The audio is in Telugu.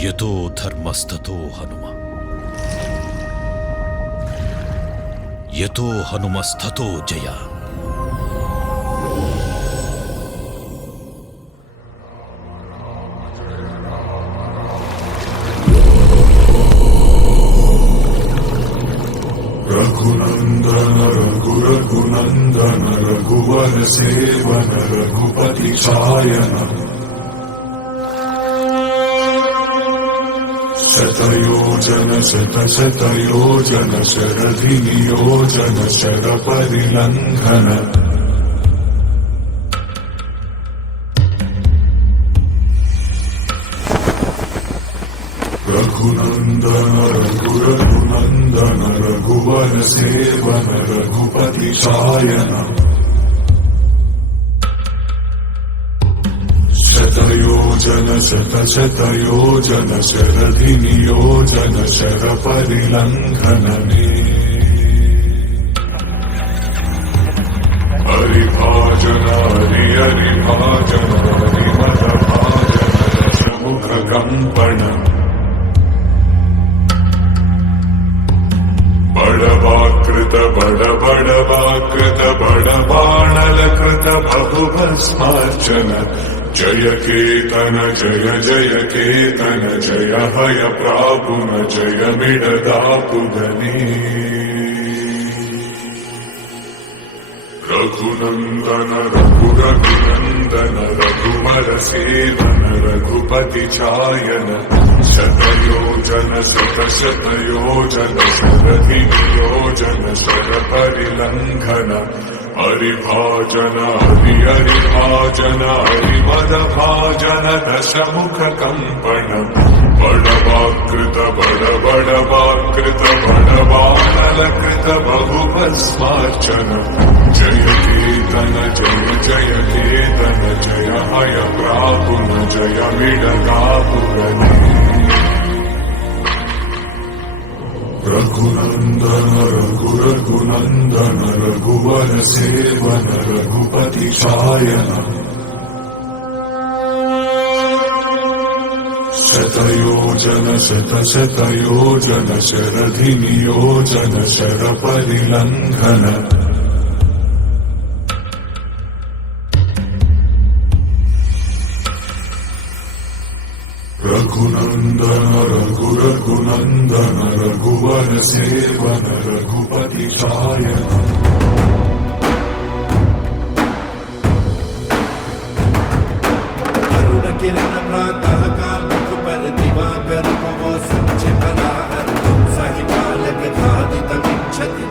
యతో ధర్మస్తతో హనుమ, యతో హనుమస్తతో జయ. రఘునందన రఘురఘునందన రఘువర సేవన రఘుపతి ఛాయన శతయోజన శతశతయోజన శరధి నియోజన శర పరిలంఘన రఘునందన రఘురఘునందన రఘువర సేవన రఘుపతి ఛాయన శతయోజన శతశతయోజన శరధి నియోజన శర పరిలంఘననే హరిభాజన హరి హరిభాజన హరిమద భాజన దశముఖ కంపణ బడవాకృత బడబడవాకృత బడబాణలకృత బహుభస్మార్చన జయ కేతన జయ జయ కేతన జయ హయ ప్రాపున జయ మిడదాపుదని రఘునందన రఘురఘునందన రఘువర సేవన రఘుపతి ఛాయన శతయోజన శతశతయోజన శరధి నియోజన శర పరిలంఘన హరిభాజన హరి హరిభాజన హరిమద భాజన దశముఖ కంపణ బడవాకృత బడబడవాకృత బడబాణలకృత బహుభస్మార్చన జయ కేతన జయ జయ కేతన జయ హయ ప్రాపున జయ మిడగాపురని రఘునందన రఘురఘునందన రఘువర సేవన రఘుపతి ఛాయన శతయోజన శతశతయోజన శరధి నియోజన శర పరిలంఘన రఘునందన రఘురఘునందన రఘువర సేవన రఘుపతి ఛాయన अरुण किरण प्रातः काल मुख पर दिवाकर पवो संचित बला हर सहि काल विधादित विच्छति